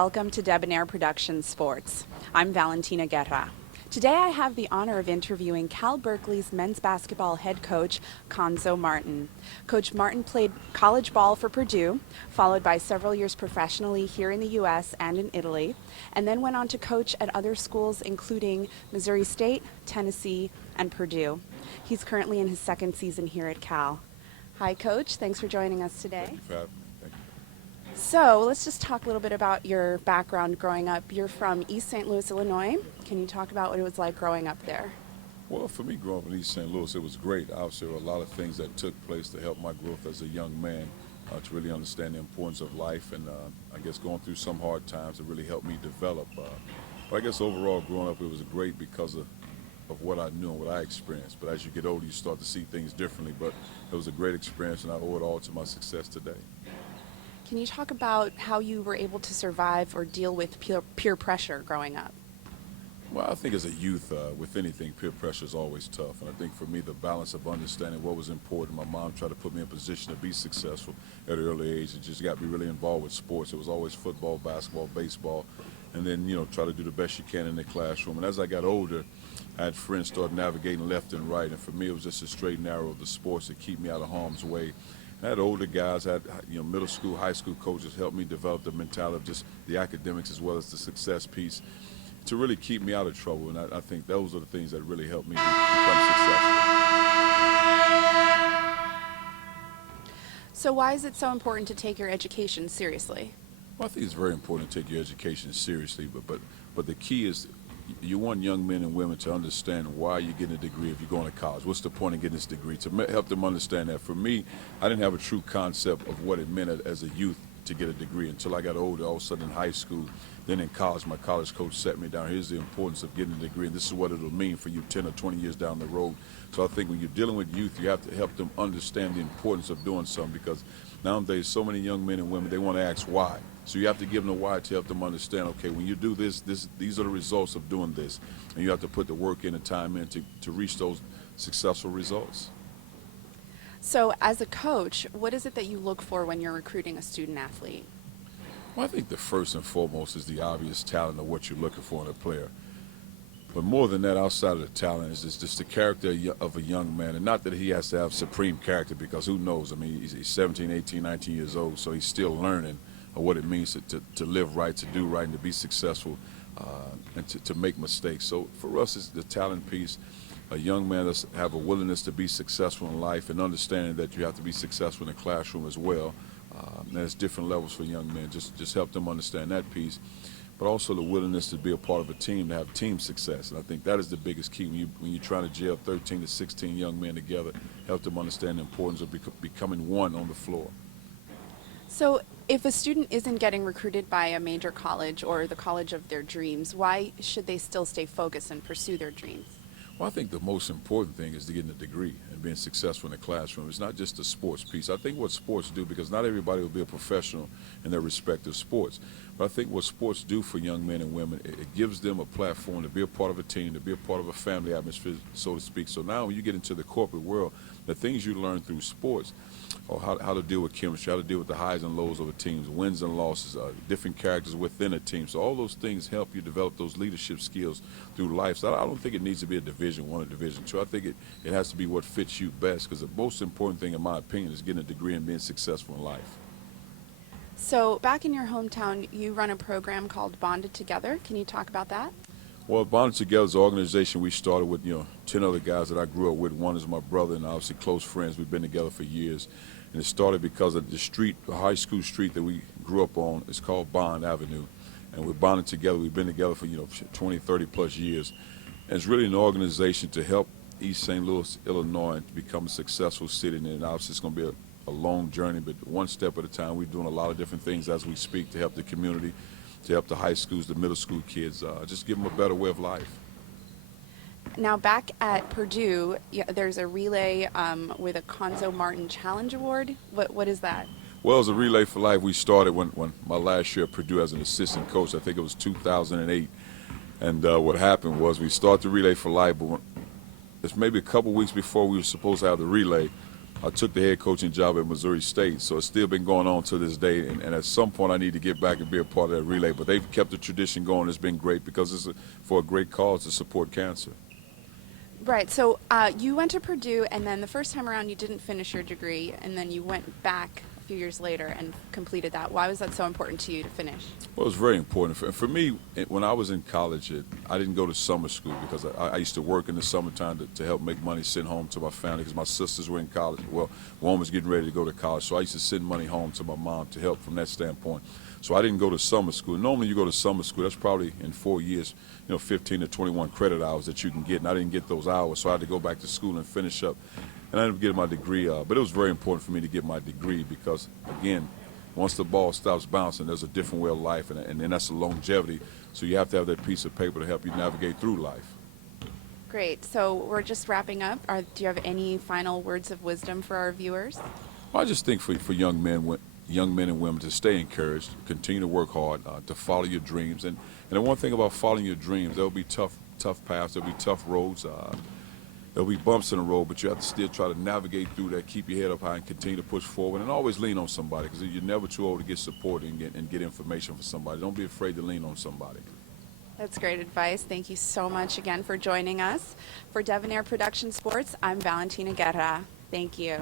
welcome to Debonair Productions Sports. I'm Valentina Guerra. Today I have the honor of interviewing Cal Berkeley's men's basketball head coach, Cuonzo Martin. Coach Martin played college ball for Purdue, followed by several years professionally here in the U.S. and in Italy, and then went on to coach at other schools including Missouri State, Tennessee, and Purdue. He's currently in his second season here at Cal. Hi, Coach. Thanks for joining us today. Thank you for having me. Thank you. So let's just talk a little bit about your background growing up. You're from East St. Louis, Illinois. Can you talk about what it was like growing up there? Well, for me, growing up in East St. Louis, it was great. Obviously, there were a lot of things that took place to help my growth as a young man, to really understand the importance of life, and I guess going through some hard times that really helped me develop. But I guess overall, growing up, it was great because of what I knew and what I experienced. But as you get older, you start to see things differently. But it was a great experience, and I owe it all to my success today. Can you talk about how you were able to survive or deal with peer pressure growing up? Well, I think as a youth, with anything, peer pressure is always tough. And I think for me, the balance of understanding what was important, my mom tried to put me in a position to be successful at an early age. It just got me really involved with sports. It was always football, basketball, baseball, and then, try to do the best you can in the classroom. And as I got older, I had friends start navigating left and right. And for me, it was just a straight and narrow of the sports that keep me out of harm's way. I had older guys, I had middle school, high school coaches help me develop the mentality of just the academics as well as the success piece to really keep me out of trouble. And I think those are the things that really helped me become successful. So why is it so important to take your education seriously? Well, I think it's very important to take your education seriously, but the key is you want young men and women to understand why you're getting a degree if you're going to college. What's the point of getting this degree? To help them understand that. For me, I didn't have a true concept of what it meant as a youth to get a degree until I got older. All of a sudden in high school, then in college, my college coach set me down. Here's the importance of getting a degree, and this is what it'll mean for you 10 or 20 years down the road. So I think when you're dealing with youth, you have to help them understand the importance of doing something, because nowadays so many young men and women, they want to ask why. So you have to give them the why to help them understand, okay, when you do this, these are the results of doing this. And you have to put the work in and time in to reach those successful results. So as a coach, what is it that you look for when you're recruiting a student athlete? Well, I think the first and foremost is the obvious talent of what you're looking for in a player. But more than that, outside of the talent, is just the character of a young man. And not that he has to have supreme character, because who knows? I mean, he's 17, 18, 19 years old, so he's still learning what it means to live right, to do right, and to be successful, and to make mistakes. So for us, it's the talent piece. A young man that's have a willingness to be successful in life, and understanding that you have to be successful in the classroom as well. There's different levels for young men. Just help them understand that piece. But also the willingness to be a part of a team, to have team success. And I think that is the biggest key when you're trying to gel 13 to 16 young men together, help them understand the importance of becoming one on the floor. So if a student isn't getting recruited by a major college or the college of their dreams, why should they still stay focused and pursue their dreams? Well, I think the most important thing is to get a degree and being successful in the classroom. It's not just the sports piece. I think what sports do, because not everybody will be a professional in their respective sports, but I think what sports do for young men and women, it gives them a platform to be a part of a team, to be a part of a family atmosphere, so to speak. So now when you get into the corporate world, the things you learn through sports, or how to deal with chemistry, how to deal with the highs and lows of a team, wins and losses, different characters within a team. So all those things help you develop those leadership skills through life. So I don't think it needs to be a Division I or Division II. I think it has to be what fits you best, because the most important thing, in my opinion, is getting a degree and being successful in life. So back in your hometown, you run a program called Bonded Together. Can you talk about that? Well, Bonded Together is an organization we started with 10 other guys that I grew up with. One is my brother, and obviously close friends. We've been together for years. And it started because of the high school street that we grew up on. It's called Bond Avenue. And we're bonded together. We've been together for 20, 30 plus years. And it's really an organization to help East St. Louis, Illinois, to become a successful city. And obviously it's going to be a long journey, but one step at a time. We're doing a lot of different things as we speak to help the community, to help the high schools, the middle school kids, just give them a better way of life. Now back at Purdue, there's a relay with a Cuonzo Martin Challenge Award. What is that? Well, it was a Relay for Life. We started when my last year at Purdue as an assistant coach. I think it was 2008. And what happened was we started the Relay for Life, but it's maybe a couple weeks before we were supposed to have the relay, I took the head coaching job at Missouri State, so it's still been going on to this day. And at some point, I need to get back and be a part of that relay. But they've kept the tradition going. It's been great because it's for a great cause to support cancer. Right. So you went to Purdue, and then the first time around you didn't finish your degree, and then you went back a few years later and completed that. Why was that so important to you to finish? Well, it was very important. For me, when I was in college, I didn't go to summer school because I used to work in the summertime to help make money, send home to my family because my sisters were in college. Well, one was getting ready to go to college, so I used to send money home to my mom to help from that standpoint. So I didn't go to summer school. Normally you go to summer school, that's probably in 4 years, 15 to 21 credit hours that you can get, and I didn't get those hours, so I had to go back to school and finish up. And I ended up getting my degree, but it was very important for me to get my degree because, again, once the ball stops bouncing, there's a different way of life, and then that's the longevity. So you have to have that piece of paper to help you navigate through life. Great. So we're just wrapping up. Do you have any final words of wisdom for our viewers? Well, I just think for young men and women to stay encouraged, continue to work hard, to follow your dreams. And the one thing about following your dreams, there'll be tough paths, there'll be tough roads, there'll be bumps in the road, but you have to still try to navigate through that, keep your head up high, and continue to push forward, and always lean on somebody because you're never too old to get support and get information from somebody. Don't be afraid to lean on somebody. That's great advice. Thank you so much again for joining us. For Devonair Production Sports, I'm Valentina Guerra. Thank you.